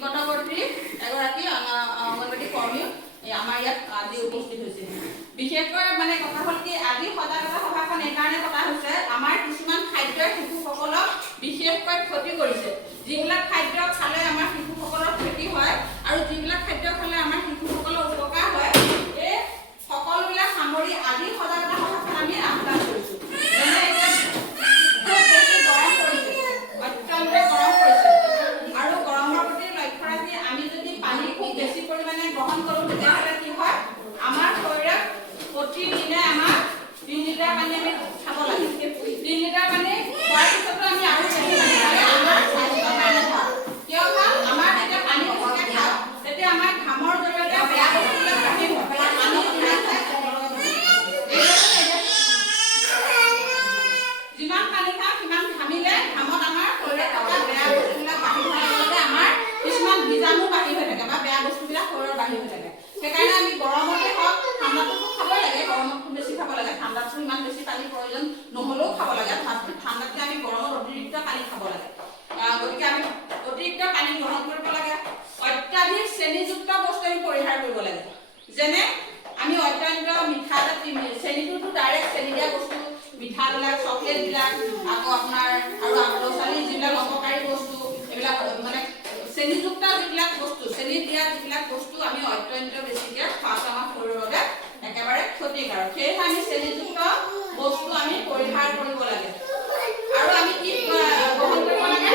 নিকটৱৰ্তী এগৰাকী অংগনবাদী কৰ্মী আমাৰ ইয়াত আজি উপস্থিত হৈছে। বিশেষকৈ মানে কথা হ'ল কি আজি সজাগতা সভাখন এইকাৰণে পতা হৈছে আমাৰ কিছুমান খাদ্যই শিশুসকলক বিশেষকৈ ক্ষতি কৰিছে। যিবিলাক খাদ্য খালে আমাৰ শিশুসকলৰ ক্ষতি হয় আৰু যিবিলাক খাদ্য খালে আমাৰ শিশুসকলৰ উপকাৰ হয়, এই সকলোবিলাক সামৰি আজি সজাগতা সভাখন আমি আহ্বান কৰিছোঁ। যেনে এতিয়া খুব বেছি গৰম পৰিছে, অত্যন্ত গৰম পৰিছে আৰু গৰমৰ প্ৰতি লক্ষ্য ৰাখি আমি যদি পানী খুব বেছি পৰিমাণে গ্ৰহণ কৰোঁ তেতিয়াহ'লে কি হয়, আমাৰ শৰীৰত প্ৰতিদিনে আমাৰ 3 লিটাৰ পানী আমি খাব লাগে। 3 লিটাৰ পানী খোৱাৰ পিছতো আমি আৰু বেছি পানী খালে আমাৰ স্বাস্থ্যৰ কাৰণে ভাল। কিয় ভাল? আমাৰ যেতিয়া পানী বেছিকৈ খাওঁ তেতিয়া আমাৰ ঘামৰ জৰিয়তে বেয়া বস্তুবিলাক বাহিৰ হয়। যিমান পানী খাওঁ সিমান ঘামিলে ঘামত আমাৰ শৰীৰত থকা বেয়া বস্তুবিলাক বাহিৰ হোৱাৰ লগতে আমাৰ কিছুমান বীজাণু বাহিৰ হৈ থাকে বা বেয়া বস্তুবিলাক শৰীৰৰ বাহিৰ হৈ থাকে। সেইকাৰণে আমি গৰমতে হওক ঠাণ্ডাটোতো খাবই লাগে, গৰমত বেছি খাব লাগে, ঠাণ্ডাতো ইমান বেছি পানীৰ প্ৰয়োজন নহ'লেও খাব লাগে। ঠাণ্ডাতে আমি গৰমত অতিৰিক্ত পানী খাব লাগে। গতিকে আমি অতিৰিক্ত পানী গ্ৰহণ কৰিব লাগে। অত্যাধিক চেনিযুক্ত বস্তু আমি পৰিহাৰ কৰিব লাগে। যেনে আমি অত্যন্ত মিঠা জাতীয় চেনিটোতো ডাইৰেক্ট চেনি দিয়া বস্তু, মিঠাবিলাক, চকলেটবিলাক, আকৌ আপোনাৰ আৰু ল'ৰা-ছোৱালীৰ যিবিলাক অপকাৰী বস্তু, এইবিলাক মানে চেনিযুক্ত যিবিলাক বস্তু, চেনি দিয়া যিবিলাক বস্তু আমি অত্যন্ত বেছিকৈ খোৱাটো আমাৰ শৰীৰৰ বাবে একেবাৰে ক্ষতিকাৰক। সেয়েহে আমি চেনিযুক্ত বস্তু আমি পৰিহাৰ কৰিব লাগে। আৰু আমি কি গ্ৰহণ কৰিব লাগে?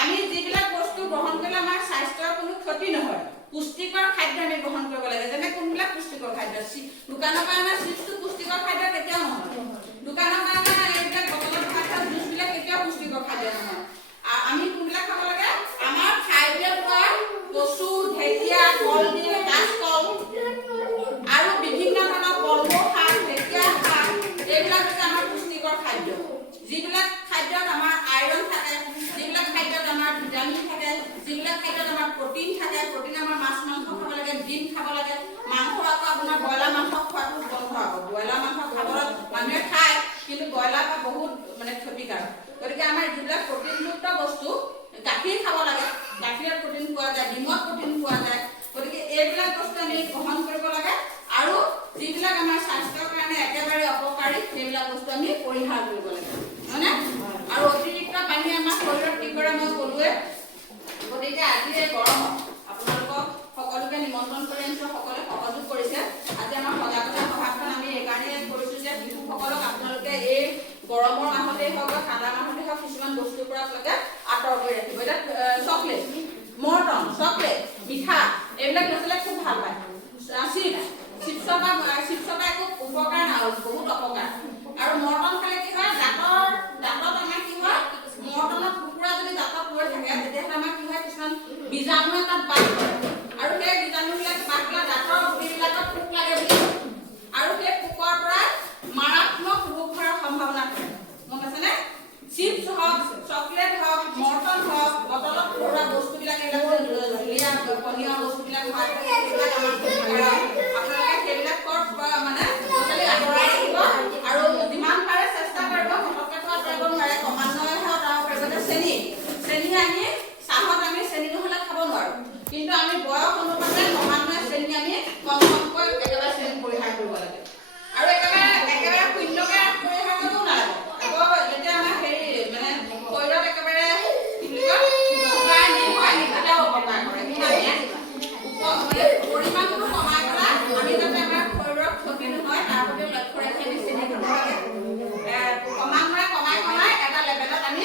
আমি যিবিলাক বস্তু গ্ৰহণ কৰিলে আমাৰ স্বাস্থ্যৰ কোনো ক্ষতি নহয়, পুষ্টিকৰ খাদ্য আমি গ্ৰহণ কৰিব লাগে। যেনে কোনবিলাক পুষ্টিকৰ খাদ্য? দোকানৰ পৰা আমাৰ চিপছটো পুষ্টিকৰ খাদ্য কেতিয়াও নহয়। দোকানৰ পৰা আমাৰ এইবিলাক বটলত থকা জুচবিলাক কেতিয়াও পুষ্টিকৰ খাদ্য নহয়। আমি কোনবিলাক খাব লাগে? আমাৰ ঠাইতে পোৱা কচু, ঢেকীয়া, কলডিল, কাঁচকল আৰু বিভিন্ন ধৰণৰ কলমৌ শাক, ঢেকীয়া শাক, এইবিলাক হৈছে আমাৰ পুষ্টিকৰ খাদ্য। যিবিলাক খাদ্যত আমাৰ আইৰণ থাকে, যিবিলাক খাদ্যত আমাৰ ভিটামিন থাকে, যিবিলাক খাদ্যত আমাৰ প্ৰটিন থাকে, প্ৰটিন আমাৰ মাছ মাংস খাব লাগে, ডিম খাব লাগে। মাংস আকৌ আপোনাৰ ব্ৰইলাৰ মাংস খোৱাটো বন্ধ হ'ব। ব্ৰইলাৰ মাংস খাবলৈ মানুহে খায়, কিন্তু ব্ৰইলাৰ পৰা বহুত মানে ক্ষতিকাৰক। গতিকে আমাৰ যিবিলাক প্ৰটিনযুক্ত বস্তু, গাখীৰ খাব লাগে, গাখীৰত প্ৰটিন পোৱা যায়, ডিমত প্ৰটিন পোৱা যায়। গতিকে এইবিলাক বস্তু আমি গ্ৰহণ কৰিব লাগে আৰু যিবিলাক আমাৰ স্বাস্থ্যৰ কাৰণে একেবাৰে অপকাৰী সেইবিলাক বস্তু আমি পৰিহাৰ কৰিব লাগে, হয়নে? আৰু অতিৰিক্ত পানী আমাৰ শৰীৰত কি কৰে মই ক'লোৱে। গতিকে আজি এই গৰমত আপোনালোকক সকলোকে নিমন্ত্ৰণ কৰি আনিছোঁ, সকলোৱে সহযোগ কৰিছে। আজি আমাৰ সজাগতা সভাখন আমি এইকাৰণে কৰিছোঁ যে শিশুসকলক আপোনালোকে এই গৰমৰ মাহতেই হওক বা ঠাণ্ডা মাহতেই হওক কিছুমান বস্তুৰ পৰা আপোনালোকে আঁতৰ কৰি ৰাখিব। এতিয়া চকলেট, মৰ্টন, চকলেট, মিঠা এইবিলাক ল'ৰা-ছোৱালীয়ে খুব ভাল পায়। চিপছৰ পৰা একো উপকাৰ নহয়, বহুত অপকাৰ। আৰু মৰ্টন খালে কি হয়? দাঁতত আমাৰ কি হয়? মৰ্টনৰ টুকুৰা যদি দাঁতত ৰৈ থাকে তেতিয়াহ'লে আমাৰ কি হয়? কিছুমান বীজাণুৱে তাত বাস কৰে আৰু সেই বীজাণুবিলাক বাস কৰি দাঁতৰ গুটিবিলাকত পোক লাগে বুলি কয়। আৰু সেই পোকৰ পৰা মাৰাত্মক ৰোগ হোৱাৰ সম্ভাৱনা থাকে, গম পাইছেনে? চিপছ হওক, চকলেট হওক, মৰ্টন হওক, বটলত ভৰোৱা বস্তুবিলাক, এইবিলাক জুলীয়া পনীয়া বস্তুবিলাক খোৱাটো সেইবিলাক আমাৰ ক্ষতিকাৰক। আপোনালোকে সেইবিলাকৰ মানে ল'ৰা-ছোৱালী আঁতৰাই ৰাখিব আৰু যিমান পাৰে চেষ্টা কৰিব, পটককেতো আঁতৰাব নোৱাৰে, ক্ৰমান্বয়েহে আঁতৰাব পাৰিব। এতিয়া চেনি আমি চাহত আমি চেনি নহ'লে খাব নোৱাৰোঁ, কিন্তু আমি বয়স অনুপাতে ক্ৰমান্বয়ে চেনি আমি কম কমকৈ একেবাৰে চেনি পৰিহাৰ কৰিব লাগে। আৰু একেবাৰে শূন্যকৈ পৰিহাৰ কৰিবও নালাগে। আকৌ যেতিয়া আমাৰ মানে শৰীৰত একেবাৰে কি বুলি কয় শুকাই নিৰ্ভয় তেতিয়াও অপকাৰ কৰে। কিন্তু আমি পৰিমাণটো কমাই পেলাই আমি যাতে আমাৰ শৰীৰৰ ক্ষতি নহয় তাৰ প্ৰতি লক্ষ্য ৰাখি আমি চেনি খাব লাগে। ক্ৰমান্বয়ে কমাই এটা লেভেলত আমি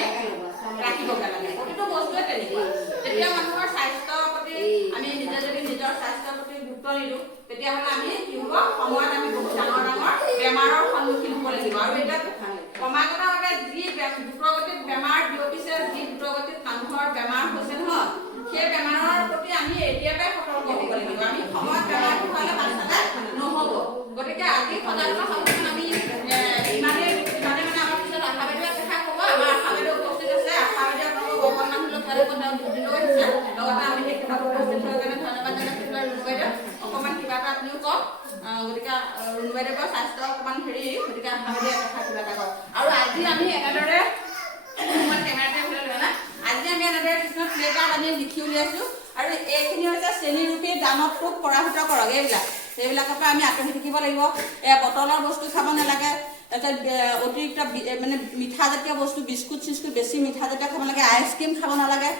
ৰাখিবগৈ লাগে। প্ৰতিটো বস্তুৱে তেনেকুৱা। যেতিয়া মানুহৰ স্বাস্থ্যৰ প্ৰতি আমি নিজে যদি নিজৰ স্বাস্থ্যৰ প্ৰতি গুৰুত্ব নিদিওঁ তেতিয়াহ'লে আমি কি হ'ব? সময়ত আমি বহুত ডাঙৰ বেমাৰৰ সন্মুখীন হ'ব লাগিব। আৰু এতিয়া ক্ৰমাগতভাৱে যি দ্ৰুতগতিত বেমাৰ বিয়পিছে, যি দ্ৰুতগতিত মানুহৰ বেমাৰ হৈছে নহয়, সেই বেমাৰৰ প্ৰতি আমি এতিয়াৰ পৰাই সতৰ্ক হ'ব লাগিব। আমি সময়ত বেমাৰটো হোৱালে বাচ্চাতে নহ'ব। গতিকে আজি সজাগতা সভাখন আমি ইমানে মানে আমাৰ পিছত আশা বাইদেৱে দেখা ক'ব। আমাৰ আশা বাইদেউ উপস্থিত আছে। আশা বাইদেউ আপোনালোকক অকণমান হ'লেও বুজি লৈ আহিছে। লগতে আমি সেই কথাটো উপস্থিত হোৱাৰ কাৰণে ধন্যবাদ জনাইছোঁ। ৰুণু বাইদেউ অকণমান কিবা এটা আপুনিও কওক। গতিকে ৰুণু বাইদেউৰ স্বাস্থ্য অকণমান গতিকে আশা বাইদেৱে কথা কিবা এটা কওক। আৰু আজি আমি এনেদৰে কেমেৰাতে আজি আমি এনেদৰে কিছুমান প্লে কাৰ্ড আমি লিখি উলিয়াইছোঁ আৰু এইখিনি হৈছে চেনিৰূপী দানৱ পোক পৰাভূত কৰক। এইবিলাকৰ পৰা আমি আঁতৰি থাকিব লাগিব। বটলৰ বস্তু খাব নালাগে। তাৰপিছত অতিৰিক্ত মানে মিঠা জাতীয় বস্তু বিস্কুট চিস্কুট বেছি মিঠা জাতীয় খাব নালাগে। আইচক্ৰীম খাব নালাগে।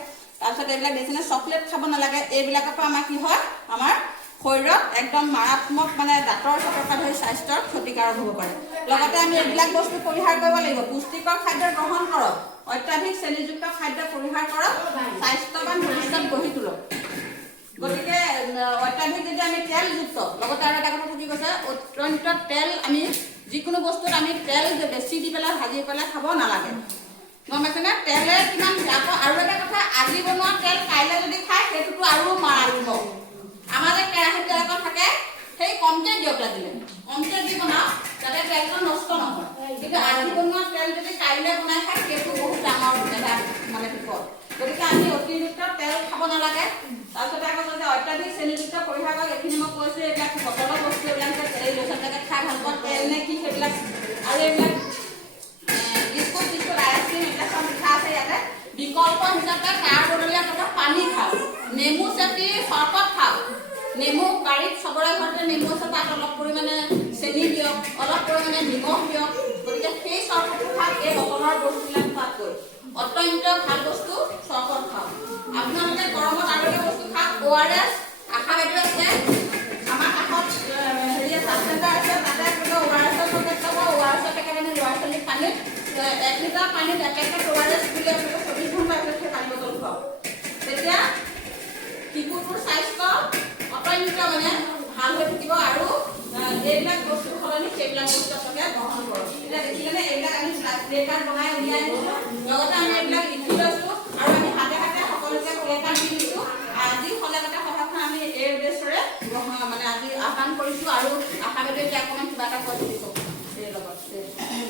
তাৰপিছত এইবিলাক বেছি চকলেট খাব নালাগে। এইবিলাকৰ পৰা আমাৰ কি হয়, আমাৰ শৰীৰত একদম মাৰাত্মক মানে দাঁতৰ চাতৰ পৰা ধৰি স্বাস্থ্যৰ ক্ষতিকাৰক হ'ব পাৰে। লগতে আমি এইবিলাক বস্তু পৰিহাৰ কৰিব লাগিব। পুষ্টিকৰ খাদ্য গ্ৰহণ কৰক। অত্যাধিক চেনিযুক্ত খাদ্য পৰিহাৰ কৰক। স্বাস্থ্যৱান ভৱিষ্যত গঢ়ি তোলক। গতিকে অত্যাধিক যদি আমি তেলযুক্ত, লগতে আৰু এটা কথা থাকি গৈছে, অত্যন্ত তেল আমি যিকোনো বস্তুত আমি তেল বেছি দি পেলাই ভাজি পেলাই খাব নালাগে। গম পাইছেনে? তেলে কিমান আকৌ আৰু এটা কথা, আজি বনোৱা তেল কাইলৈ যদি খায় সেইটোতো আৰু মাৰাত্মক। আমাৰ যে কেৰাহী তেল এটা থাকে, সেই কমকে দিয়ক, লাগিলে কমকে দি বনাওক যাতে তেলটো নষ্ট নহয়। কিন্তু আজি বনোৱা তেল যদি কাইলৈ বনাই খায় সেইটো বহুত ডাঙৰ এটা মানে বিপদ। গতিকে আমি অতিৰিক্ত তেল খাব নালাগে। তাৰপিছতে আকৌ যে অত্যাধিক চেনিযুক্ত পৰিহাৰ কৰক। এইখিনি মই কৈছোঁ। এইবিলাক বটলৰ বস্তু, এইবিলাক এই ল'ৰা ছোৱালীবিলাকে খাই ভাল পোৱা তেল নে কি সেইবিলাক, আৰু এইবিলাক বিস্কুট চিস্কুট আইচক্ৰীম এইবিলাক চব মিঠা আছে ইয়াতে। বিকল্প হিচাপে তাৰ বদলে আপোনালোকে পানী খাওক, নেমু চেপি চৰবত খাওক। নেমু বাৰীত চবৰে ঘৰতে নেমু আছে, তাত অলপ পৰিমাণে চেনি দিয়ক, অলপ পৰিমাণে নিমখ দিয়ক। গতিকে সেই চৰবতটো খাওক। এই বটলৰ বস্তুবিলাক খোৱাতকৈ অত্যন্ত ভাল বস্তু চৰবত খাওক। আপোনালোকে গৰমত আৰু এটা বস্তু খাওক, ORS। আশা বাইদেউ আছে আমাৰ কাষত, চাব চেণ্টাৰ আছে, তাতে ORSৰ পেকেট ল'ব। ORSৰ পেকেট আমি ল'ৰা ছোৱালীক পানীত 1 লিটাৰ পানীত এপেকেট ORS বুলি আপোনালোকে 24 ঘণ্টা সেই পানী বটল খুৱাওক। তেতিয়া শিশুটোৰ স্বাস্থ্য অত্যন্ত মানে ভাল হৈ থাকিব। আৰু এইবিলাক বস্তু সলনি সেইবিলাক বস্তু আপোনালোকে গ্ৰহণ কৰক। এতিয়া দেখিলেনে এইবিলাক আমি প্লে কাৰ্ড বনাই উলিয়াই দিছোঁ। লগতে আমি এইবিলাক লিখি লৈছোঁ আৰু আমি হাতে হাতে সকলোকে প্লে কাৰ্ড দি দিছোঁ। আজি সজাগতা সভাখন আমি এই উদ্দেশ্যৰে মানে আজি আহ্বান কৰিছোঁ। আৰু আশা বাইদেৱে এতিয়া অকণমান কিবা এটা কৈ দিব এই লগত।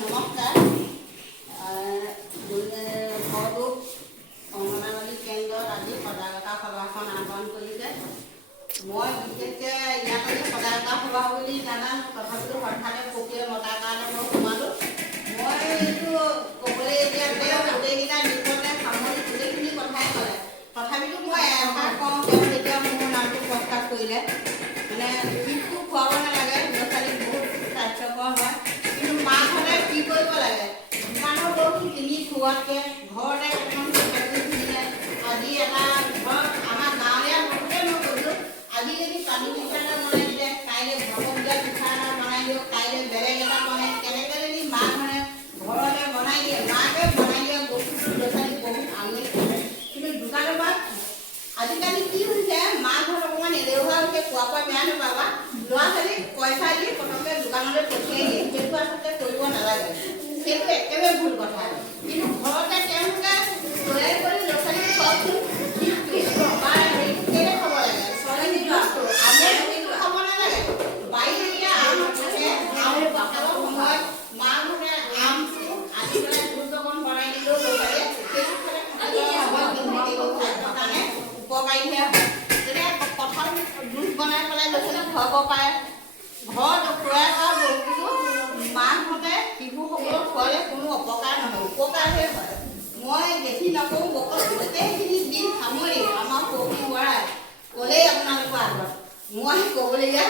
নমস্কাৰ। বৰদুখ অংগনবাড়ী কেন্দ্ৰত আজি সজাগতা সভাখন আহ্বান কৰিছে। মই বিশেষকৈ ইয়াত সজাগতা সভা বুলি নাজানো, তথাপিতো হঠাতে পকিয়ে মতাৰ কাৰণে মই সোমালোঁ। মই এইটো ক'বলৈ এতিয়া তেওঁ গোটেইকেইটা দিশতে সামৰি গোটেইখিনি কথাই ক'লে। তথাপিতো মই এষাৰ কওঁ, তেওঁ যেতিয়া মোৰ নামটো প্ৰস্তাৱ কৰিলে, মানে শিশু খুৱাব নালাগে, ল'ৰা ছোৱালী বহুত স্বাস্থ্যকৰ হয়। কিন্তু মাকহঁতে কি কৰিব লাগে, দোকানৰ বস্তু কিনি খোৱাতকৈ ঘৰতে অকণমান কিনিলে। আজি এটা ঘৰত আমাৰ গাঁৱলীয়া ঘৰতে মই কৈছোঁ, আজি যদি পানী পিঠা এটা বনাই দিলে, কাইলৈ ভাপত দিয়া পিঠা এটা বনাই দিওঁ, কাইলৈ বেলেগ এটা বনাই, কেনেকৈ যদি মাকহঁতে ঘৰতে বনাই দিয়ে, মাকে বনাই দিয়া বস্তুটো ল'ৰা ছোৱালী বহুত আমেজ কৰে। কিন্তু দোকানৰ পৰা আজিকালি কি হৈছে, মাকহঁত অকণমান এলেহুৱা হৈছে, খোৱাৰ পৰা বেয়া নাপাবা, ল'ৰা ছোৱালীক পইচা দি পটককৈ দোকানলৈ পঠিয়াই দিয়ে। সেইটো আচলতে কৰিব নালাগে, সেইটো একেবাৰে ভুল কথা। কিন্তু ঘৰতে তেওঁলোকে তৈয়াৰ কৰি ল'ৰা ছোৱালীক চবচোন বা হেৰিকেনে খাব লাগে, আমেজটো খাব নালাগে। বাৰীত যেতিয়া আম থাকে, আম কঁঠালৰ সময়ত মাকহঁতে আমটো আনি পেলাই জুচ অকণ বনাই দিলেও ল'ৰা ছোৱালীয়ে সেইটো খালে স্বাস্থ্যৰ কাৰণে উপকাৰীহে হয়। যেনে কঁঠাল জুচ বনাই পেলাই ল'ৰা ছোৱালীক খুৱাব পাৰে। ঘৰত তৈয়াৰ কৰা বস্তুটো মাকহঁতে শিশুসকলক খোৱালে কোনো অপকাৰ নহয়, উপকাৰহে হয়। মই বেছি নকওঁ, গোটেইখিনি দিন সামৰি আমাৰ সৌখী বৰাই ক'লেই আপোনালোকৰ আগত মই ক'বলগীয়া